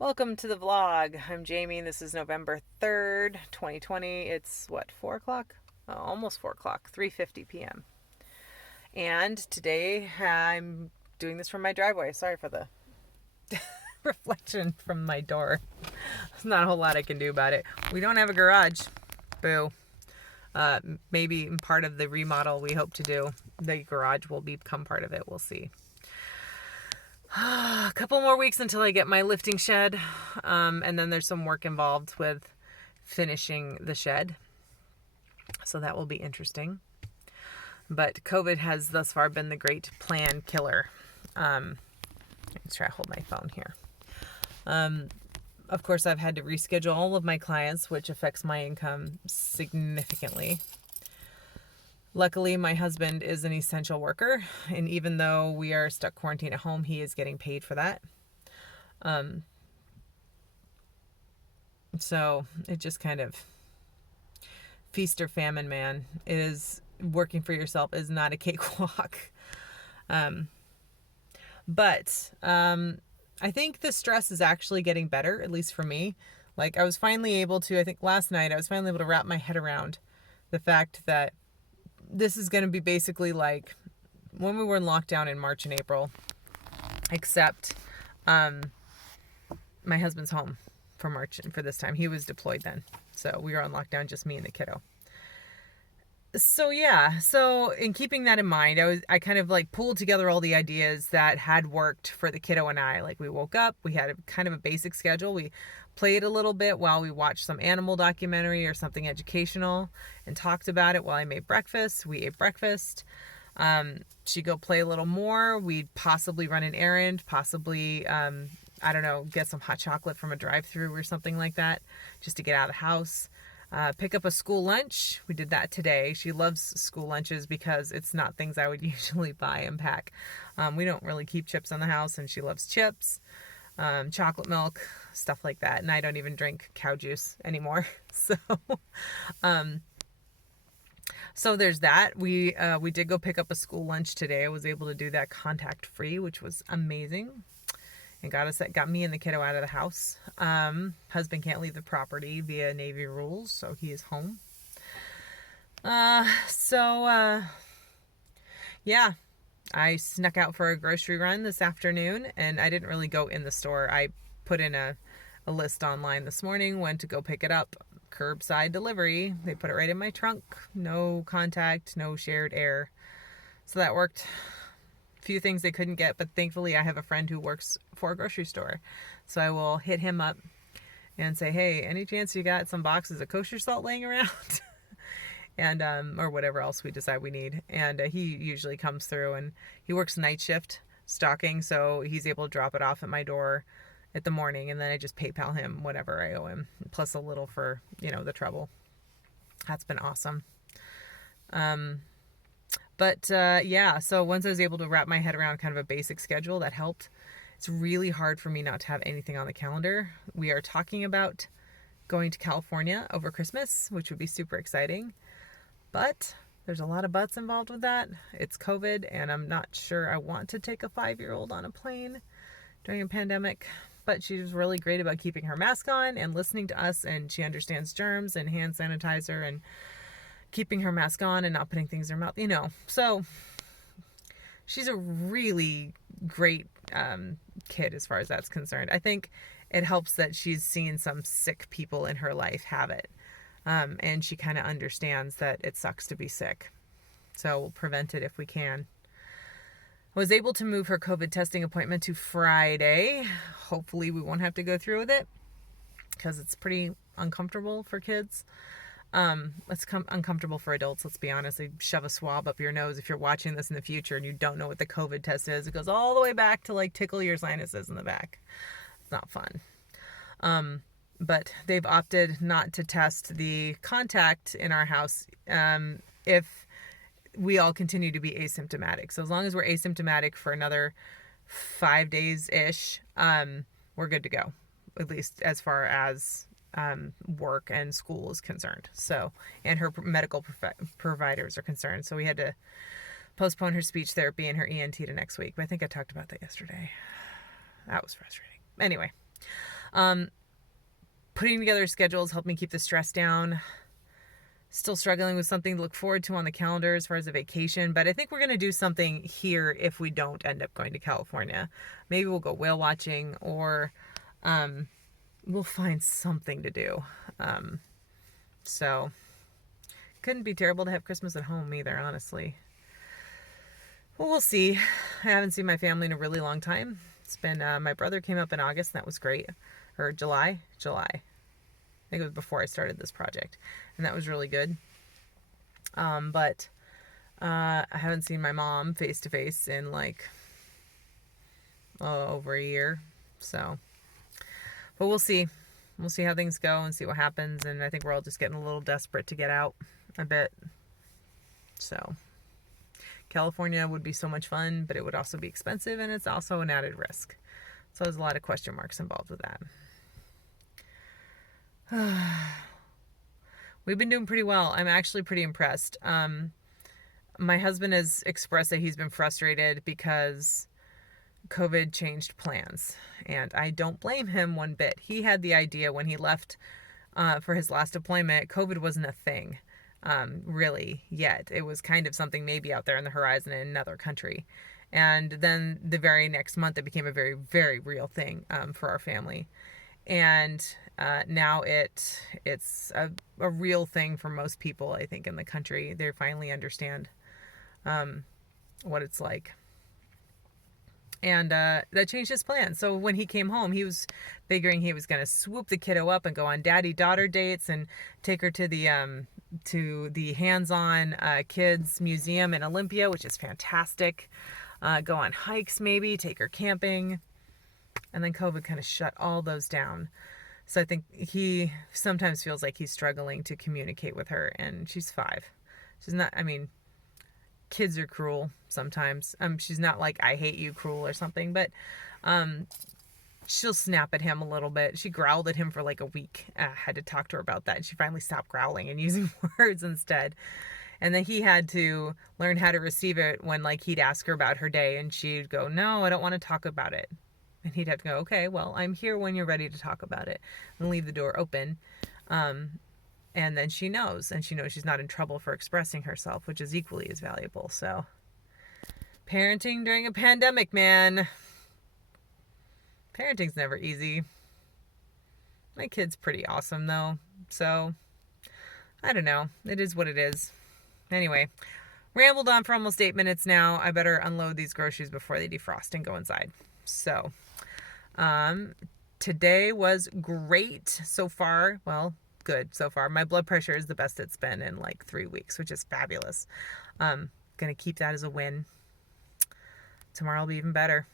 Welcome to the vlog. I'm Jamie. This is November 3rd, 2020. It's what, 4 o'clock? Oh, almost 4 o'clock, 3:50 p.m. And today I'm doing this from my driveway. Sorry for the reflection from my door. There's not a whole lot I can do about it. We don't have a garage. Boo. Maybe part of the remodel we hope to do, the garage will become part of it. We'll see. A couple more weeks until I get my lifting shed. And then there's some work involved with finishing the shed. So that will be interesting. But COVID has thus far been the great plan killer. Let's try to hold my phone here. Of course, I've had to reschedule all of my clients, which affects my income significantly. Luckily, my husband is an essential worker, and even though we are stuck quarantined at home, he is getting paid for that. So it just kind of feast or famine, man. It is working for yourself is not a cakewalk. But I think the stress is actually getting better, at least for me. Like I was finally able to, I think last night, I was finally able to wrap my head around the fact that this is going to be basically like when we were in lockdown in March and April, except my husband's home for March and for this time. He was deployed then. So we were on lockdown, just me and the kiddo. So yeah, so in keeping that in mind, I kind of like pulled together all the ideas that had worked for the kiddo and I. Like we woke up, we had a kind of a basic schedule. We played a little bit while we watched some animal documentary or something educational and talked about it while I made breakfast. We ate breakfast. She'd go play a little more. We'd possibly run an errand, possibly, I don't know, get some hot chocolate from a drive-thru or something like that just to get out of the house. Pick up a school lunch. We did that today. She loves school lunches because it's not things I would usually buy and pack. We don't really keep chips in the house, and she loves chips, chocolate milk, stuff like that. And I don't even drink cow juice anymore. So there's that. We did go pick up a school lunch today. I was able to do that contact free, which was amazing. And got me and the kiddo out of the house. Husband can't leave the property via Navy rules, so he is home. Yeah, I snuck out for a grocery run this afternoon, and I didn't really go in the store. I put in a list online this morning, went to go pick it up, curbside delivery. They put it right in my trunk, no contact, no shared air. So that worked. Few things they couldn't get, but thankfully I have a friend who works for a grocery store, so I will hit him up and say, hey, any chance you got some boxes of kosher salt laying around? And or whatever else we decide we need. And he usually comes through, and he works night shift stocking, so he's able to drop it off at my door at the morning, and then I just PayPal him whatever I owe him, plus a little for the trouble. That's been awesome. But yeah, so once I was able to wrap my head around kind of a basic schedule, that helped. It's really hard for me not to have anything on the calendar. We are talking about going to California over Christmas, which would be super exciting. But there's a lot of buts involved with that. It's COVID, and I'm not sure I want to take a 5-year-old on a plane during a pandemic. But she was really great about keeping her mask on and listening to us, and she understands germs and hand sanitizer and keeping her mask on and not putting things in her mouth, So she's a really great kid as far as that's concerned. I think it helps that she's seen some sick people in her life have it. And she kind of understands that it sucks to be sick. So we'll prevent it if we can. I was able to move her COVID testing appointment to Friday. Hopefully we won't have to go through with it because it's pretty uncomfortable for kids. It's uncomfortable for adults, let's be honest. They shove a swab up your nose. If you're watching this in the future and you don't know what the COVID test is, it goes all the way back to like tickle your sinuses in the back. It's not fun. But they've opted not to test the contact in our house if we all continue to be asymptomatic. So as long as we're asymptomatic for another 5 days-ish, we're good to go, at least as far as work and school is concerned. So, and her medical providers are concerned. So we had to postpone her speech therapy and her ENT to next week. But I think I talked about that yesterday. That was frustrating. Anyway, Putting together schedules helped me keep the stress down. Still struggling with something to look forward to on the calendar as far as a vacation, but I think we're going to do something here if we don't end up going to California. Maybe we'll go whale watching, or we'll find something to do. So couldn't be terrible to have Christmas at home either, honestly. Well, we'll see. I haven't seen my family in a really long time. It's been, my brother came up in August, and that was great. Or July. I think it was before I started this project, and that was really good. But I haven't seen my mom face to face in like over a year. So, but we'll see. We'll see how things go and see what happens. And I think we're all just getting a little desperate to get out a bit. So, California would be so much fun, but it would also be expensive, and it's also an added risk. So there's a lot of question marks involved with that. We've been doing pretty well. I'm actually pretty impressed. My husband has expressed that he's been frustrated because COVID changed plans, and I don't blame him one bit. He had the idea when he left for his last deployment. COVID wasn't a thing, really, yet. It was kind of something maybe out there on the horizon in another country. And then the very next month, it became a very, very real thing for our family. And now it's a real thing for most people, I think, in the country. They finally understand what it's like. And that changed his plan. So when he came home, he was figuring he was going to swoop the kiddo up and go on daddy-daughter dates and take her to the hands-on kids museum in Olympia, which is fantastic. Go on hikes, maybe take her camping. And then COVID kind of shut all those down. So I think he sometimes feels like he's struggling to communicate with her, and she's 5. She's not, I mean, kids are cruel sometimes. She's not like I hate you cruel or something, but she'll snap at him a little bit. She growled at him for like a week. I had to talk to her about that, and she finally stopped growling and using words instead. And then he had to learn how to receive it when like he'd ask her about her day, and she'd go, "No, I don't want to talk about it." And he'd have to go, "Okay, well, I'm here when you're ready to talk about it," and leave the door open. And then she knows she's not in trouble for expressing herself, which is equally as valuable. So, parenting during a pandemic, man. Parenting's never easy. My kid's pretty awesome, though. So, I don't know. It is what it is. Anyway, rambled on for almost 8 minutes now. I better unload these groceries before they defrost and go inside. So, today was great so far. Well, good so far. My blood pressure is the best it's been in like 3 weeks, which is fabulous. Gonna keep that as a win. Tomorrow will be even better.